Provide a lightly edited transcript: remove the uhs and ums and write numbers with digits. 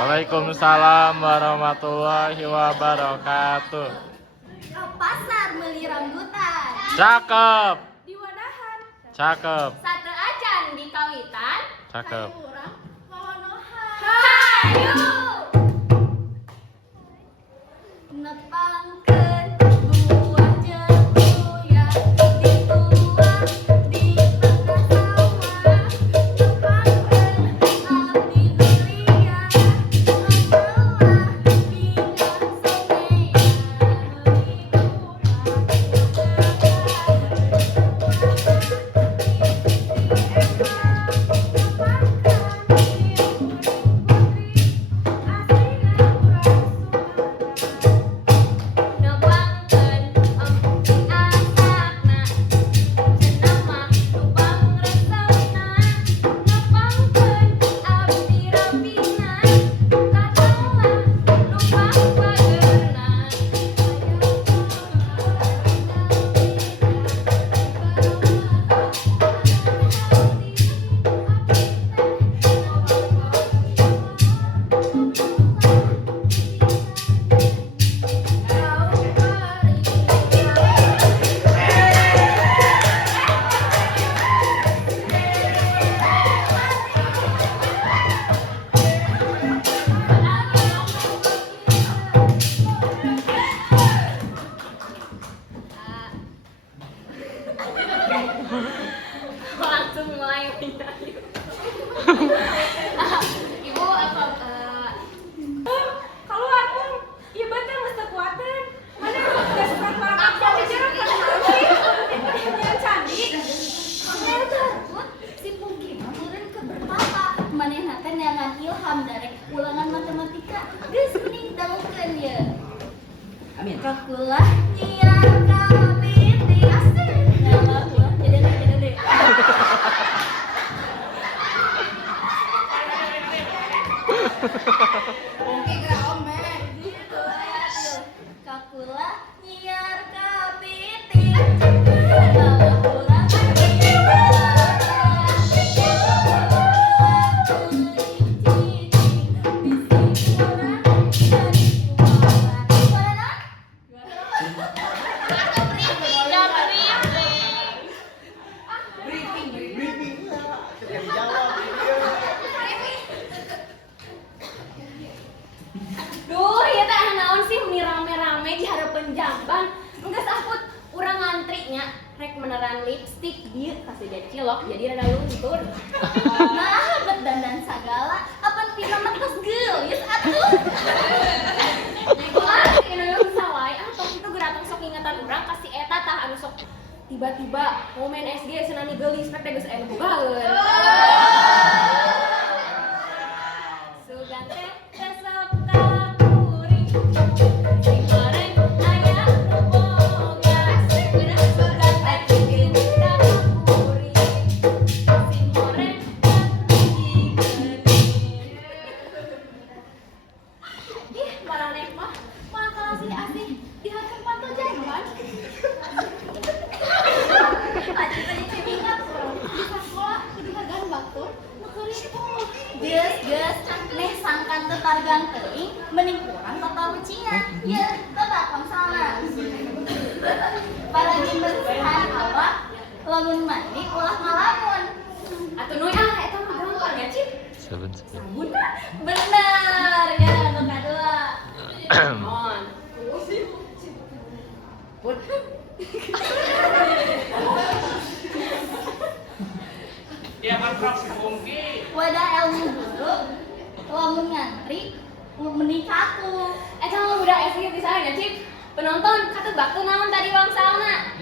Waalaikumsalam warahmatullahi wabarakatuh. Ke pasar beli rambutan. Cakep. Di wadahan. Cakep. Sate acan di kawitan. Cakep. Urang lolonohan. Hayu. Nepangkeun buah jambu yang dituang di tengah sawah. Nepangkeun abdi nuria membelah pinggang somea beli langsung mulai Ibu apa Keluar pun, iya betul mesti kuatan. Mana udah suka keluar aku bicara kan yang candi. si Pungki meureun ke berpapa manehna teh neangan ilham dari ulangan matematika geus mending dangukeun ye. Amin. Kakulah nyiar kabiti asik ngalah ulah jadi deh. Mungkin gerak ombe. Gitu ya tuh. Kakulah nyiar kabiti ngalah ulah Duh, ya teh naon sih meni rame-rame di harapan jamban. Enggeus aput urang ngantrinya rek meneran lipstik dieu kasih dia cilok jadi rada luntur. Nah, bet dandan sagala apan pina mah geus geus atuh. Kumaha Indonesia sawai atau itu geratong sok ingatan urang kasih eta tah anu sok tiba-tiba momen SD senani geulis rek teh geus aya nu bogaeun. Sugan teh resep kuring sing goreng aya nu boga sugan teh bikin kuring sing goreng jikeun. Ih, maraneh mah mangkal asih dihakeun pantau jamban. Aji tadi cemingat di sekolah kudu hagan batur geus neh sangkan tetargan teuing mending urang tatarucingan ye tetakom sana paragi bersihan apa lamun mandi ulah ngalamun atuh nu eta mah gampang ya Cip Sebentar. bener ya anu kadua Wadah ilmu dulu. Lamun ngantri menikahku. Eta mah budak SD bisa aja, Cip. Penonton, katebak tuh naon tadi wangsalna.